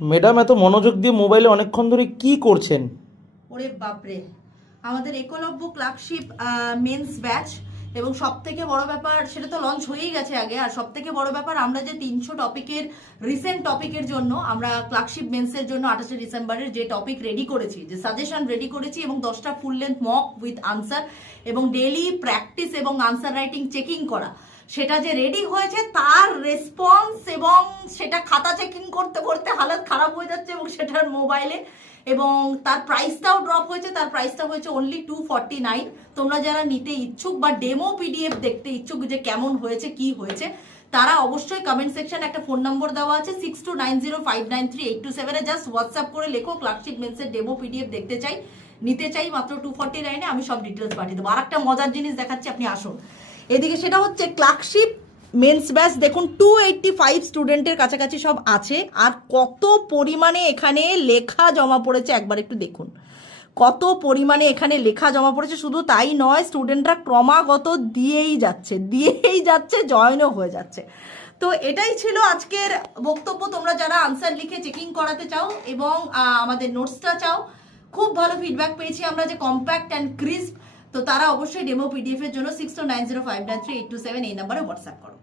Madam এত মনোযোগ দিয়ে মোবাইলে অনেকক্ষণ ধরে কি করছেন? ওরে বাপরে, আমাদের একলব্য ক্লার্কশিপ মেন্স ব্যাচ, এবং সব থেকে বড় ব্যাপার সেটা তো লঞ্চ হয়েই গেছে আগে। আর সব থেকে বড় ব্যাপার, আমরা যে 300 টপিকের রিসেন্ট টপিকের জন্য আমরা ক্লার্কশিপ মেন্সের জন্য 28শে ডিসেম্বরের যে টপিক রেডি করেছি, যে সাজেশন রেডি করেছি, এবং 10টা full length mock with answer এবং ডেইলি প্র্যাকটিস এবং আনসার রাইটিং চেকিং করা, সেটা যে রেডি হয়েছে তার রেসপন্স, এবং সেটা খাতা চেকিং করতে করতে হালত খারাপ হয়ে যাচ্ছে, এবং সেটার মোবাইলে, এবং তার প্রাইসটাও ড্রপ হয়েছে। তার প্রাইসটা হয়েছে অনলি 249। তোমরা যারা নিতে ইচ্ছুক বা ডেমো পিডিএফ দেখতে ইচ্ছুক যে কেমন হয়েছে কি হয়েছে, তারা অবশ্যই কমেন্ট সেকশনে একটা ফোন নম্বর দেওয়া আছে 6290593827 জাস্ট হোয়াটসঅ্যাপ করে লেখো ক্লার্কশিপ মেন্সের ডেমো পিডিএফ দেখতে চাই, নিতে চাই মাত্র 249-এ। আমি সব ডিটেলস পাঠিয়ে দেবো। আর একটা মজার জিনিস দেখাচ্ছি, আপনি আসুন এদিকে। সেটা হচ্ছে ক্লার্কশিপ মেন্স ব্যাচ। দেখুন 285 স্টুডেন্টের কাছাকাছি সব আছে। আর কত পরিমাণে এখানে লেখা জমা পড়েছে একবার একটু দেখুন, কত পরিমাণে এখানে লেখা জমা পড়েছে। শুধু তাই নয়, স্টুডেন্টরা ক্রমাগত দিয়েই যাচ্ছে, জয়েনও হয়ে যাচ্ছে। তো এটাই ছিল আজকের বক্তব্য। তোমরা যারা আনসার লিখে চেকিং করাতে চাও এবং আমাদের নোটসটা চাও, খুব ভালো ফিডব্যাক পেয়েছি আমরা যে কম্প্যাক্ট অ্যান্ড ক্রিস্প, তো তারা অবশ্যই ডেমো পিডিএফ এর জন্য 6290593827 এই নাম্বারে হোয়াটসঅ্যাপ করো।